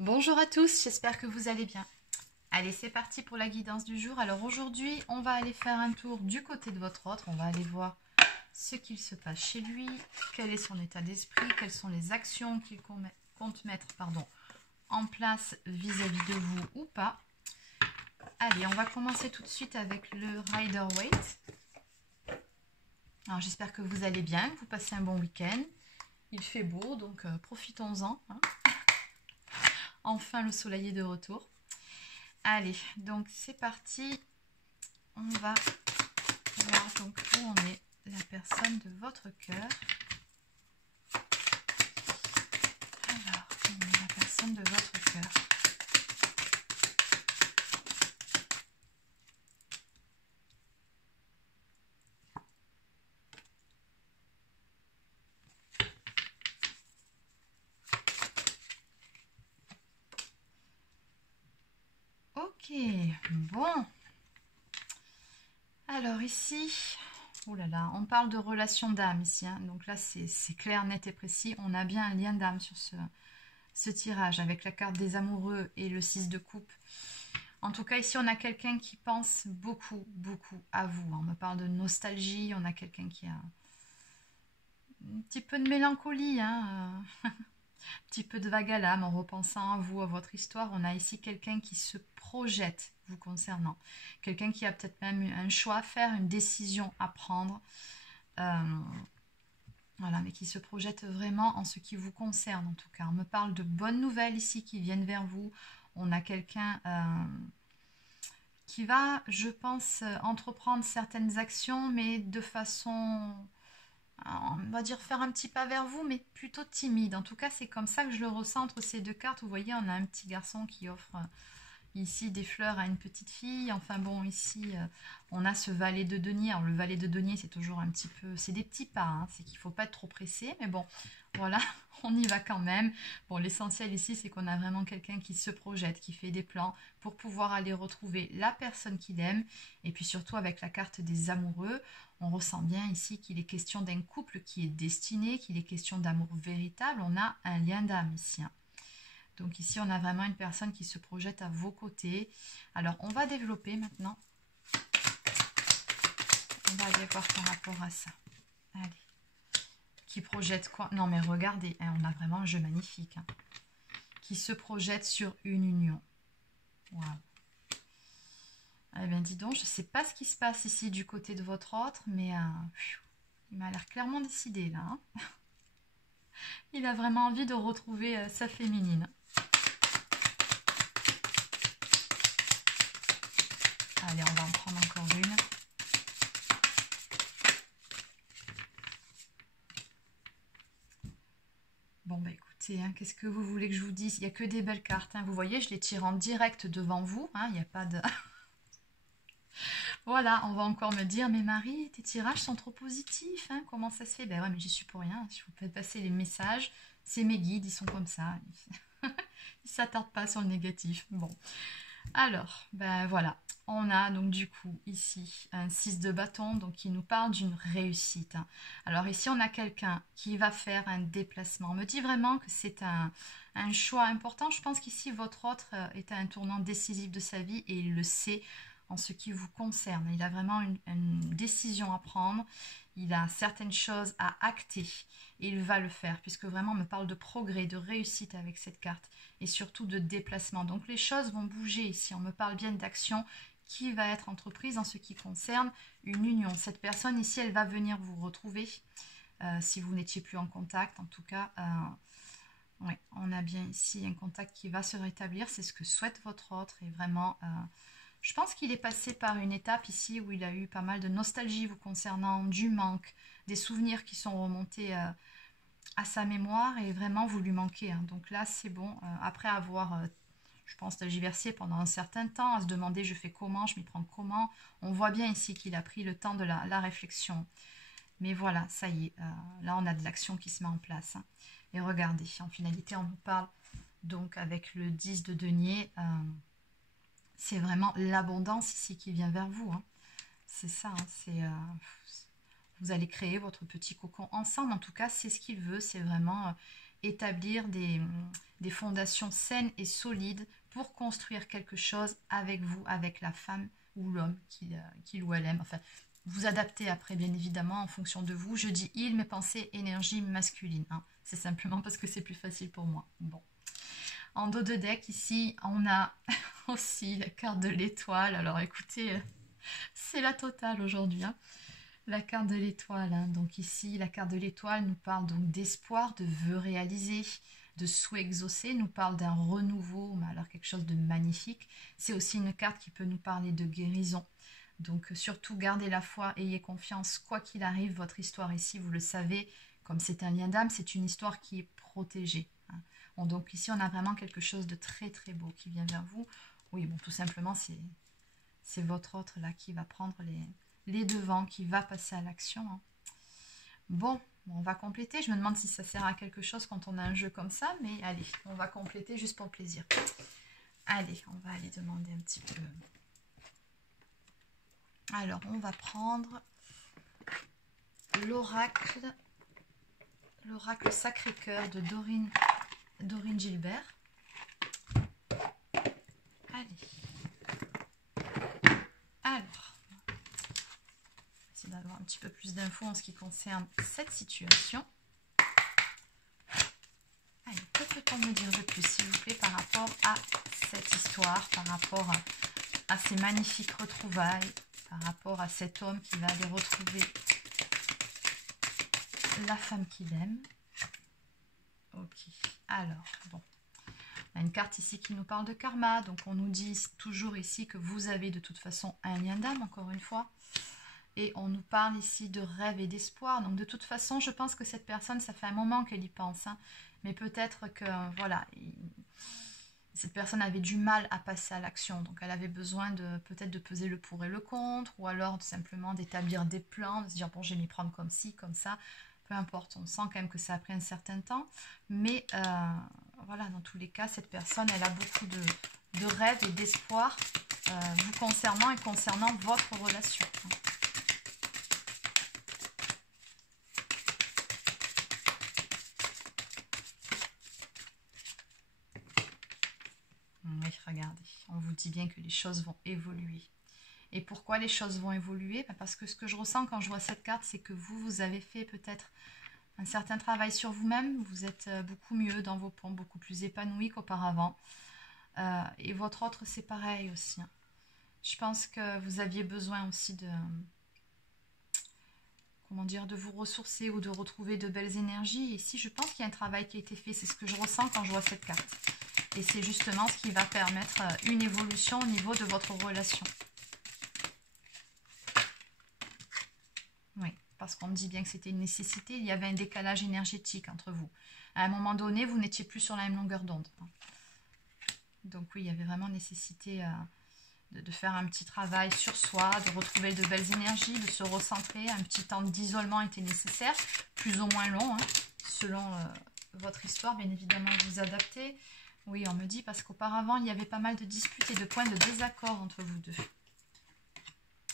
Bonjour à tous, j'espère que vous allez bien. Allez, c'est parti pour la guidance du jour. Alors aujourd'hui, on va aller faire un tour du côté de votre autre. On va aller voir ce qu'il se passe chez lui, quel est son état d'esprit, quelles sont les actions qu'il compte mettre en place vis-à-vis de vous ou pas. Allez, on va commencer tout de suite avec le Rider-Waite. Alors j'espère que vous allez bien, que vous passez un bon week-end. Il fait beau, donc profitons-en. Hein. Enfin, le soleil est de retour. Allez, donc c'est parti. On va voir donc où on est la personne de votre cœur. Alors, où est la personne de votre cœur? Ok, bon. Alors ici, oh là là, on parle de relation d'âme ici. Hein. Donc là, c'est clair, net et précis. On a bien un lien d'âme sur ce tirage avec la carte des amoureux et le 6 de coupe. En tout cas, ici, on a quelqu'un qui pense beaucoup, beaucoup à vous. On me parle de nostalgie, on a quelqu'un qui a un petit peu de mélancolie, hein. Un petit peu de vague à l'âme en repensant à vous, à votre histoire. On a ici quelqu'un qui se projette vous concernant. Quelqu'un qui a peut-être même un choix à faire, une décision à prendre. Voilà, mais qui se projette vraiment en ce qui vous concerne en tout cas. On me parle de bonnes nouvelles ici qui viennent vers vous. On a quelqu'un qui va, je pense, entreprendre certaines actions, mais de façon, on va dire, faire un petit pas vers vous, mais plutôt timide. En tout cas, c'est comme ça que je le ressens entre ces deux cartes. Vous voyez, on a un petit garçon qui offre ici des fleurs à une petite fille. Enfin bon, ici, on a ce valet de denier. Alors, le valet de denier, c'est toujours un petit peu... C'est des petits pas, hein. C'est qu'il ne faut pas être trop pressé. Mais bon, voilà, on y va quand même. Bon, l'essentiel ici, c'est qu'on a vraiment quelqu'un qui se projette, qui fait des plans pour pouvoir aller retrouver la personne qu'il aime. Et puis surtout, avec la carte des amoureux, on ressent bien ici qu'il est question d'un couple qui est destiné, qu'il est question d'amour véritable. On a un lien d'âme ici, hein. Donc ici, on a vraiment une personne qui se projette à vos côtés. Alors, on va développer maintenant. On va aller voir par rapport à ça. Allez. Qui projette quoi? Non, mais regardez, hein, on a vraiment un jeu magnifique. Hein. Qui se projette sur une union. Waouh. Eh bien, dis donc, je ne sais pas ce qui se passe ici du côté de votre autre, mais il m'a l'air clairement décidé, là. Hein. Il a vraiment envie de retrouver sa féminine. Allez, on va en prendre encore une. Bon, bah écoutez, hein, qu'est-ce que vous voulez que je vous dise? Il n'y a que des belles cartes. Hein. Vous voyez, je les tire en direct devant vous. Hein, il n'y a pas de... Voilà, on va encore me dire, mais Marie, tes tirages sont trop positifs. Hein, comment ça se fait? Ben ouais, mais j'y suis pour rien. Je vous fais passer les messages. C'est mes guides, ils sont comme ça. Ils ne s'attardent pas sur le négatif. Bon. Alors, ben voilà, on a donc du coup ici un 6 de bâton, donc qui nous parle d'une réussite. Hein. Alors ici, on a quelqu'un qui va faire un déplacement. On me dit vraiment que c'est un choix important. Je pense qu'ici, votre autre est à un tournant décisif de sa vie et il le sait en ce qui vous concerne. Il a vraiment une décision à prendre. Il a certaines choses à acter et il va le faire puisque vraiment on me parle de progrès, de réussite avec cette carte et surtout de déplacement. Donc les choses vont bouger ici. On me parle bien d'action qui va être entreprise en ce qui concerne une union. Cette personne ici, elle va venir vous retrouver si vous n'étiez plus en contact. En tout cas, ouais, on a bien ici un contact qui va se rétablir. C'est ce que souhaite votre autre et vraiment... je pense qu'il est passé par une étape ici où il a eu pas mal de nostalgie vous concernant, du manque, des souvenirs qui sont remontés à sa mémoire et vraiment vous lui manquez. Hein. Donc là, c'est bon. Après avoir, je pense, tergiversé pendant un certain temps, à se demander je fais comment, je m'y prends comment, on voit bien ici qu'il a pris le temps de la réflexion. Mais voilà, ça y est. Là, on a de l'action qui se met en place. Hein. Et regardez, en finalité, on nous parle donc avec le 10 de denier... c'est vraiment l'abondance ici qui vient vers vous. Hein. C'est ça, hein, vous allez créer votre petit cocon ensemble. En tout cas, c'est ce qu'il veut. C'est vraiment établir des fondations saines et solides pour construire quelque chose avec vous, avec la femme ou l'homme qu'il ou elle aime. Enfin, vous adaptez après, bien évidemment, en fonction de vous. Je dis il, mes pensées, énergie masculine. Hein. C'est simplement parce que c'est plus facile pour moi. Bon. En dos de deck, ici, on a aussi la carte de l'étoile. Alors écoutez, c'est la totale aujourd'hui. Hein. La carte de l'étoile. Hein. Donc ici, la carte de l'étoile nous parle donc d'espoir, de vœux réalisés, de souhaits exaucés, nous parle d'un renouveau, mais alors quelque chose de magnifique. C'est aussi une carte qui peut nous parler de guérison. Donc surtout, gardez la foi, ayez confiance, quoi qu'il arrive, votre histoire ici, vous le savez, comme c'est un lien d'âme, c'est une histoire qui est protégée. Hein. Bon, donc ici, on a vraiment quelque chose de très très beau qui vient vers vous. Oui, bon, tout simplement, c'est votre autre là qui va prendre les devants, qui va passer à l'action. Hein. Bon, on va compléter. Je me demande si ça sert à quelque chose quand on a un jeu comme ça, mais allez, on va compléter juste pour le plaisir. Allez, on va aller demander un petit peu. Alors, on va prendre l'oracle Sacré-Cœur de Dorine Gilbert. Allez. Alors, essayer d'avoir un petit peu plus d'infos en ce qui concerne cette situation. Allez, que peut-on me dire de plus, s'il vous plaît, par rapport à cette histoire, par rapport à ces magnifiques retrouvailles, par rapport à cet homme qui va aller retrouver la femme qu'il aime. Ok, alors, bon. On a une carte ici qui nous parle de karma, donc on nous dit toujours ici que vous avez de toute façon un lien d'âme, encore une fois. Et on nous parle ici de rêve et d'espoir, donc de toute façon, je pense que cette personne, ça fait un moment qu'elle y pense, hein, mais peut-être que, voilà, cette personne avait du mal à passer à l'action, donc elle avait besoin peut-être de peser le pour et le contre, ou alors tout simplement d'établir des plans, de se dire, bon, je vais m'y prendre comme ci, comme ça. Peu importe, on sent quand même que ça a pris un certain temps, mais voilà, dans tous les cas, cette personne, elle a beaucoup de rêves et d'espoir vous concernant et concernant votre relation. Oui, regardez, on vous dit bien que les choses vont évoluer. Et pourquoi les choses vont évoluer? Parce que ce que je ressens quand je vois cette carte, c'est que vous avez fait peut-être un certain travail sur vous-même. Vous êtes beaucoup mieux dans vos pompes, beaucoup plus épanoui qu'auparavant. Et votre autre, c'est pareil aussi. Hein. Je pense que vous aviez besoin aussi de vous ressourcer ou de retrouver de belles énergies. Et ici, je pense qu'il y a un travail qui a été fait. C'est ce que je ressens quand je vois cette carte. Et c'est justement ce qui va permettre une évolution au niveau de votre relation. Oui, parce qu'on me dit bien que c'était une nécessité. Il y avait un décalage énergétique entre vous. À un moment donné, vous n'étiez plus sur la même longueur d'onde. Donc oui, il y avait vraiment nécessité de faire un petit travail sur soi, de retrouver de belles énergies, de se recentrer. Un petit temps d'isolement était nécessaire, plus ou moins long, hein, selon votre histoire. Bien évidemment, vous adaptez. Oui, on me dit parce qu'auparavant, il y avait pas mal de disputes et de points de désaccord entre vous deux.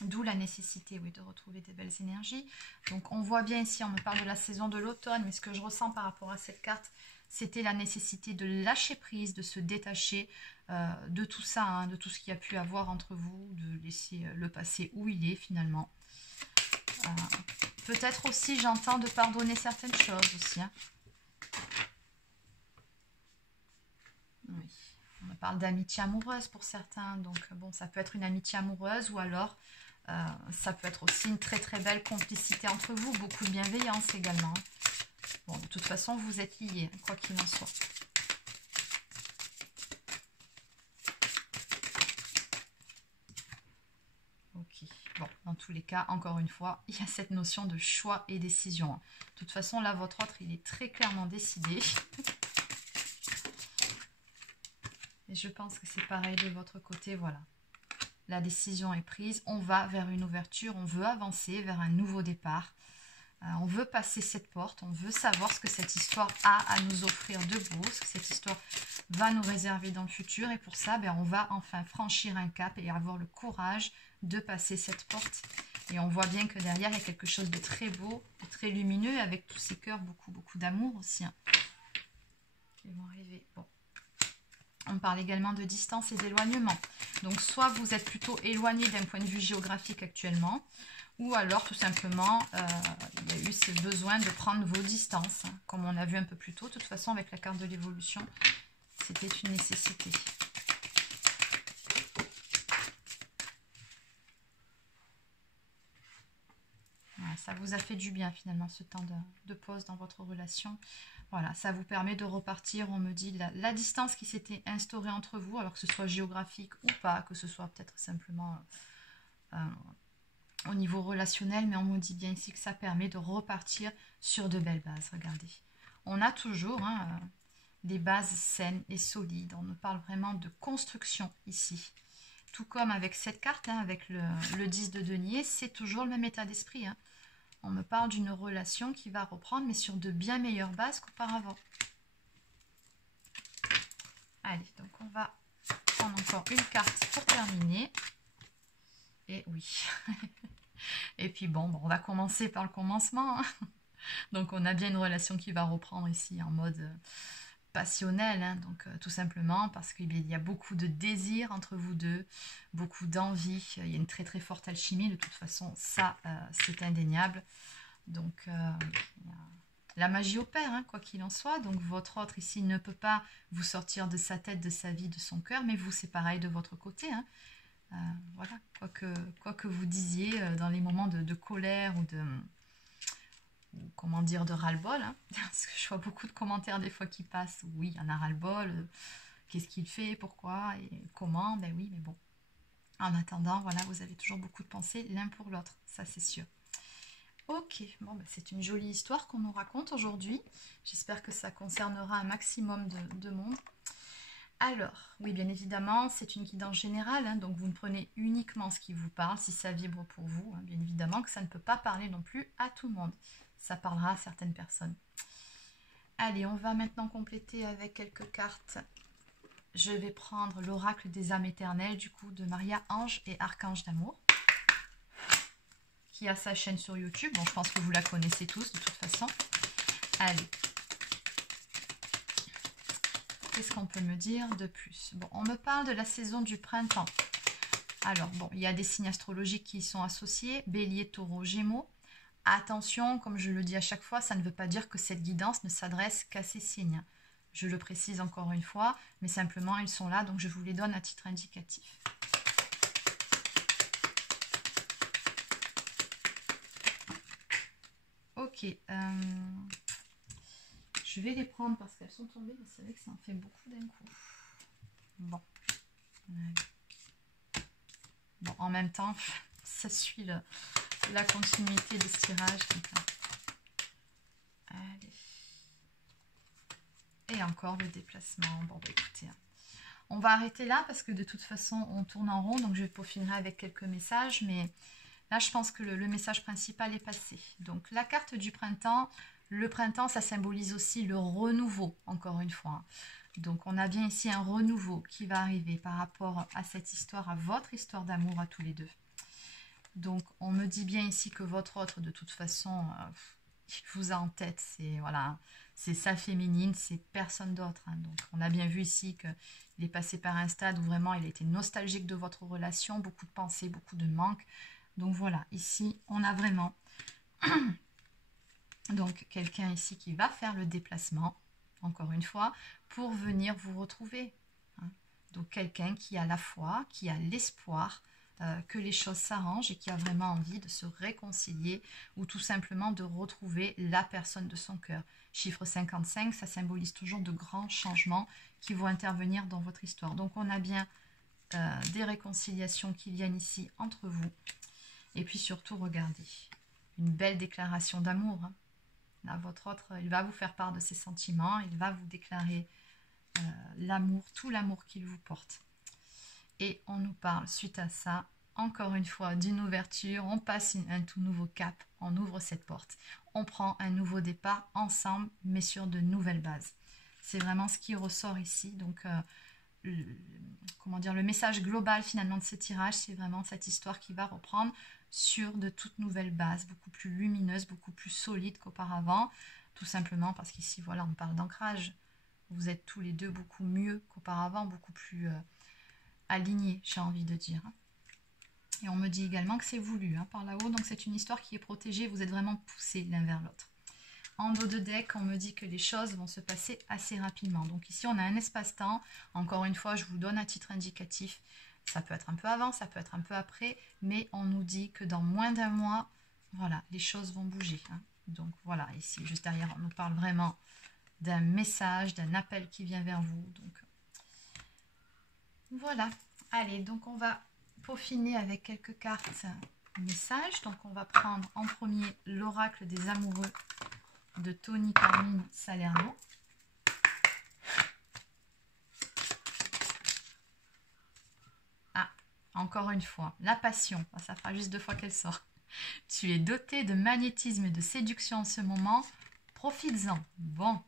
D'où la nécessité, oui, de retrouver des belles énergies. Donc, on voit bien ici, on me parle de la saison de l'automne, mais ce que je ressens par rapport à cette carte, c'était la nécessité de lâcher prise, de se détacher de tout ça, hein, de tout ce qu'il y a pu avoir entre vous, de laisser le passé où il est finalement. Peut-être aussi, j'entends de pardonner certaines choses aussi. Hein. Oui. On parle d'amitié amoureuse pour certains, donc bon, ça peut être une amitié amoureuse ou alors ça peut être aussi une très très belle complicité entre vous, beaucoup de bienveillance également. Bon, de toute façon, vous êtes liés, quoi qu'il en soit. Ok, bon, dans tous les cas, encore une fois, il y a cette notion de choix et décision. De toute façon, là, votre autre, il est très clairement décidé. Et je pense que c'est pareil de votre côté, voilà. La décision est prise, on va vers une ouverture, on veut avancer vers un nouveau départ. On veut passer cette porte, on veut savoir ce que cette histoire a à nous offrir de beau, ce que cette histoire va nous réserver dans le futur. Et pour ça, on va enfin franchir un cap et avoir le courage de passer cette porte. Et on voit bien que derrière, il y a quelque chose de très beau, de très lumineux, avec tous ces cœurs, beaucoup, beaucoup d'amour aussi. Hein. qui vont arriver. Bon. On parle également de distance et d'éloignement. Donc, soit vous êtes plutôt éloigné d'un point de vue géographique actuellement, ou alors, tout simplement, il y a eu ce besoin de prendre vos distances, hein, comme on a vu un peu plus tôt. De toute façon, avec la carte de l'évolution, c'était une nécessité. Voilà, ça vous a fait du bien, finalement, ce temps de pause dans votre relation. Voilà, ça vous permet de repartir, on me dit, la distance qui s'était instaurée entre vous, alors que ce soit géographique ou pas, que ce soit peut-être simplement au niveau relationnel, mais on me dit bien ici que ça permet de repartir sur de belles bases. Regardez, on a toujours des bases saines et solides. On me parle vraiment de construction ici. Tout comme avec cette carte, hein, avec le 10 de denier, c'est toujours le même état d'esprit, hein. On me parle d'une relation qui va reprendre, mais sur de bien meilleures bases qu'auparavant. Allez, donc on va prendre encore une carte pour terminer. Et oui. Et puis bon, on va commencer par le commencement, hein. Donc on a bien une relation qui va reprendre ici en mode passionnel, hein. Donc tout simplement parce qu'il y a beaucoup de désir entre vous deux, beaucoup d'envie, il y a une très très forte alchimie, de toute façon ça c'est indéniable. Donc la magie opère, hein, quoi qu'il en soit. Donc votre autre ici ne peut pas vous sortir de sa tête, de sa vie, de son cœur, mais vous c'est pareil de votre côté, hein. Voilà, quoi que vous disiez dans les moments de colère ou comment dire, de ras-le-bol, hein. Parce que je vois beaucoup de commentaires des fois qui passent. Oui, il y en a ras-le-bol. Qu'est-ce qu'il fait, pourquoi et comment? Ben oui, mais bon. En attendant, voilà, vous avez toujours beaucoup de pensées l'un pour l'autre, ça c'est sûr. Ok, bon, ben c'est une jolie histoire qu'on nous raconte aujourd'hui. J'espère que ça concernera un maximum de monde. Alors, oui, bien évidemment, c'est une guidance générale, hein, donc vous ne prenez uniquement ce qui vous parle, si ça vibre pour vous, hein, bien évidemment que ça ne peut pas parler non plus à tout le monde. Ça parlera à certaines personnes. Allez, on va maintenant compléter avec quelques cartes. Je vais prendre l'oracle des âmes éternelles, du coup, de Maria Ange et Archange d'amour, qui a sa chaîne sur YouTube. Bon, je pense que vous la connaissez tous, de toute façon. Allez. Qu'est-ce qu'on peut me dire de plus? Bon, on me parle de la saison du printemps. Alors, bon, il y a des signes astrologiques qui y sont associés. Bélier, Taureau, Gémeaux. Attention, comme je le dis à chaque fois, ça ne veut pas dire que cette guidance ne s'adresse qu'à ces signes. Je le précise encore une fois, mais simplement, ils sont là, donc je vous les donne à titre indicatif. Ok. Je vais les prendre parce qu'elles sont tombées. Vous savez que ça en fait beaucoup d'un coup. Bon. Bon, en même temps, ça suit la continuité de ce tirage. Allez. Et encore le déplacement. Bon, bah écoutez, hein. On va arrêter là parce que de toute façon, on tourne en rond. Donc, je peaufinerai avec quelques messages. Mais là, je pense que le message principal est passé. Donc, la carte du printemps... Le printemps, ça symbolise aussi le renouveau, encore une fois. Donc, on a bien ici un renouveau qui va arriver par rapport à cette histoire, à votre histoire d'amour à tous les deux. Donc, on me dit bien ici que votre autre, de toute façon, il vous a en tête. C'est voilà, c'est sa féminine, c'est personne d'autre, hein. Donc, on a bien vu ici qu'il est passé par un stade où vraiment il était nostalgique de votre relation, beaucoup de pensées, beaucoup de manques. Donc, voilà, ici, on a vraiment... Donc, quelqu'un ici qui va faire le déplacement, encore une fois, pour venir vous retrouver, hein. Donc, quelqu'un qui a la foi, qui a l'espoir que les choses s'arrangent et qui a vraiment envie de se réconcilier ou tout simplement de retrouver la personne de son cœur. Chiffre 55, ça symbolise toujours de grands changements qui vont intervenir dans votre histoire. Donc, on a bien des réconciliations qui viennent ici entre vous. Et puis surtout, regardez, une belle déclaration d'amour, hein. Là, votre autre, il va vous faire part de ses sentiments, il va vous déclarer l'amour, tout l'amour qu'il vous porte. Et on nous parle, suite à ça, encore une fois, d'une ouverture, on passe un tout nouveau cap, on ouvre cette porte. On prend un nouveau départ ensemble, mais sur de nouvelles bases. C'est vraiment ce qui ressort ici. Donc, comment dire, le message global finalement de ce tirage, c'est vraiment cette histoire qui va reprendre sur de toutes nouvelles bases, beaucoup plus lumineuses, beaucoup plus solides qu'auparavant, tout simplement parce qu'ici, voilà, on parle d'ancrage. Vous êtes tous les deux beaucoup mieux qu'auparavant, beaucoup plus alignés, j'ai envie de dire. Et on me dit également que c'est voulu par là-haut, donc c'est une histoire qui est protégée, vous êtes vraiment poussés l'un vers l'autre. En dos de deck, on me dit que les choses vont se passer assez rapidement. Donc ici, on a un espace-temps. Encore une fois, je vous donne à titre indicatif. Ça peut être un peu avant, ça peut être un peu après, mais on nous dit que dans moins d'un mois, voilà, les choses vont bouger. Donc voilà, ici, juste derrière, on nous parle vraiment d'un message, d'un appel qui vient vers vous. Donc voilà. Allez, donc on va peaufiner avec quelques cartes messages. Donc on va prendre en premier l'oracle des amoureux de Tony Carmine Salerno. Ah, encore une fois, la passion. Ça fera juste 2 fois qu'elle sort. Tu es doté de magnétisme et de séduction en ce moment. Profites-en. Bon.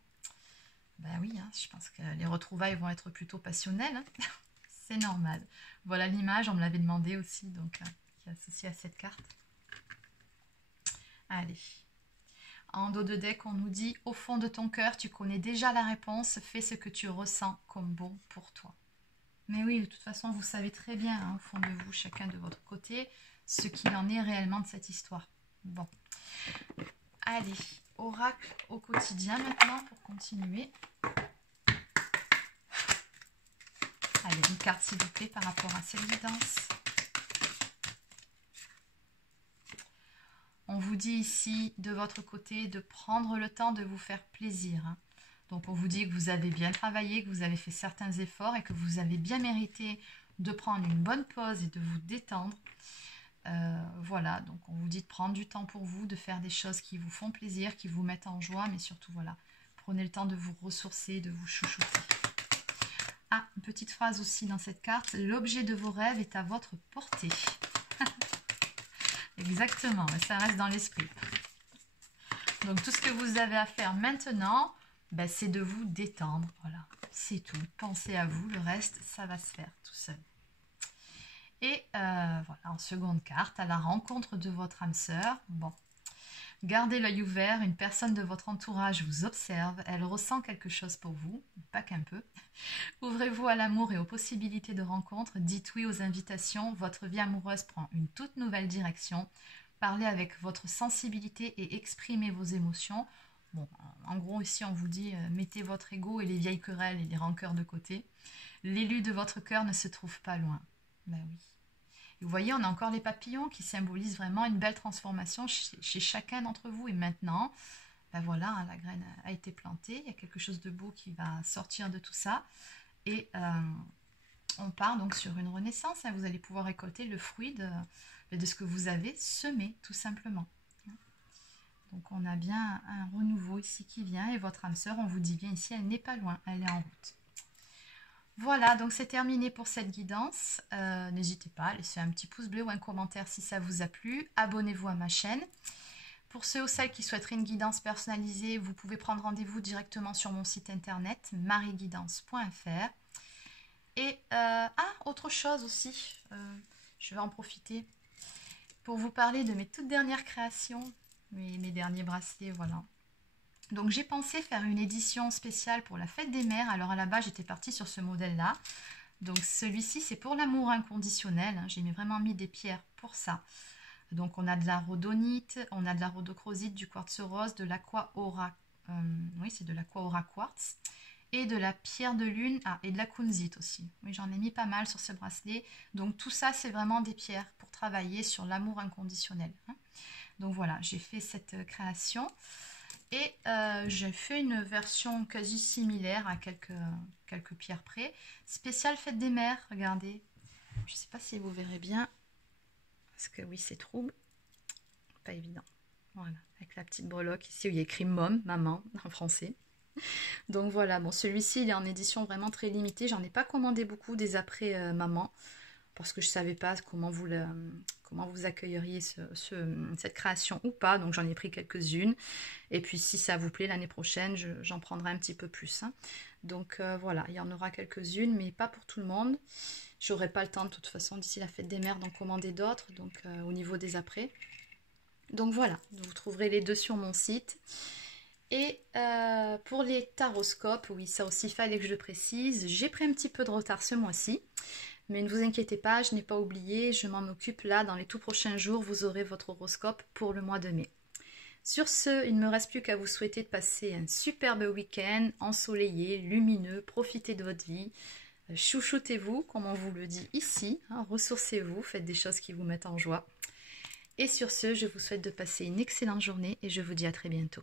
Ben oui, je pense que les retrouvailles vont être plutôt passionnelles. C'est normal. Voilà l'image, on me l'avait demandé aussi, donc qui est associée à cette carte. Allez. En dos de deck, on nous dit, au fond de ton cœur, tu connais déjà la réponse, fais ce que tu ressens comme bon pour toi. Mais oui, de toute façon, vous savez très bien, au fond de vous, chacun de votre côté, ce qu'il en est réellement de cette histoire. Bon. Allez, oracle au quotidien maintenant, pour continuer. Allez, une carte s'il vous plaît par rapport à cette guidance. On vous dit ici, de votre côté, de prendre le temps de vous faire plaisir. Donc, on vous dit que vous avez bien travaillé, que vous avez fait certains efforts et que vous avez bien mérité de prendre une bonne pause et de vous détendre. Voilà, donc on vous dit de prendre du temps pour vous, de faire des choses qui vous font plaisir, qui vous mettent en joie, mais surtout, voilà, prenez le temps de vous ressourcer, de vous chouchouter. Ah, une petite phrase aussi dans cette carte, l'objet de vos rêves est à votre portée. Exactement, mais ça reste dans l'esprit. Donc tout ce que vous avez à faire maintenant, c'est de vous détendre. Voilà, c'est tout. Pensez à vous, le reste, ça va se faire tout seul. Et voilà, en seconde carte, à la rencontre de votre âme sœur. Bon, gardez l'œil ouvert, une personne de votre entourage vous observe, elle ressent quelque chose pour vous, pas qu'un peu. Ouvrez-vous à l'amour et aux possibilités de rencontre, dites oui aux invitations, votre vie amoureuse prend une toute nouvelle direction. Parlez avec votre sensibilité et exprimez vos émotions. Bon, en gros, ici, on vous dit, mettez votre ego et les vieilles querelles et les rancœurs de côté. L'élu de votre cœur ne se trouve pas loin. Ben oui. Et vous voyez, on a encore les papillons qui symbolisent vraiment une belle transformation chez chacun d'entre vous. Et maintenant, ben voilà, la graine a été plantée. Il y a quelque chose de beau qui va sortir de tout ça. Et on part donc sur une renaissance. Vous allez pouvoir récolter le fruit de ce que vous avez semé, tout simplement. Donc on a bien un renouveau ici qui vient. Et votre âme sœur, on vous dit bien ici, elle n'est pas loin, elle est en route. Voilà, donc c'est terminé pour cette guidance. N'hésitez pas à laisser un petit pouce bleu ou un commentaire si ça vous a plu. Abonnez-vous à ma chaîne. Pour ceux ou celles qui souhaiteraient une guidance personnalisée, vous pouvez prendre rendez-vous directement sur mon site internet marieguidance.fr. Et autre chose aussi, je vais en profiter pour vous parler de mes toutes dernières créations, mes derniers bracelets, voilà. Donc j'ai pensé faire une édition spéciale pour la fête des mères. Alors à la base j'étais partie sur ce modèle-là. Donc celui-ci c'est pour l'amour inconditionnel. J'ai vraiment mis des pierres pour ça. Donc on a de la rhodonite, on a de la rhodochrosite, du quartz rose, de l'aqua aura, oui c'est de l'aqua aura quartz, et de la pierre de lune, et de la kunzite aussi. Oui, j'en ai mis pas mal sur ce bracelet. Donc tout ça c'est vraiment des pierres pour travailler sur l'amour inconditionnel. Donc voilà, j'ai fait cette création. Et j'ai fait une version quasi similaire à quelques pierres près. Spéciale fête des mères, regardez. Je ne sais pas si vous verrez bien. Parce que oui, c'est trouble. Pas évident. Voilà, avec la petite breloque ici où il y a écrit Mom, maman, en français. Donc voilà, bon, celui-ci, il est en édition vraiment très limitée. J'en ai pas commandé beaucoup des après maman. Parce que je ne savais pas comment vous accueilleriez cette création ou pas. Donc j'en ai pris quelques-unes. Et puis si ça vous plaît l'année prochaine, j'en prendrai un petit peu plus. Donc voilà, il y en aura quelques-unes, mais pas pour tout le monde. J'aurai pas le temps de toute façon d'ici la fête des mères d'en commander d'autres, donc au niveau des après. Donc voilà, vous trouverez les deux sur mon site. Et pour les taroscopes, oui, ça aussi fallait que je le précise, j'ai pris un petit peu de retard ce mois-ci. Mais ne vous inquiétez pas, je n'ai pas oublié, je m'en occupe là, dans les tout prochains jours, vous aurez votre horoscope pour le mois de mai. Sur ce, il ne me reste plus qu'à vous souhaiter de passer un superbe week-end, ensoleillé, lumineux, profitez de votre vie, chouchoutez-vous, comme on vous le dit ici, hein, ressourcez-vous, faites des choses qui vous mettent en joie. Et sur ce, je vous souhaite de passer une excellente journée et je vous dis à très bientôt.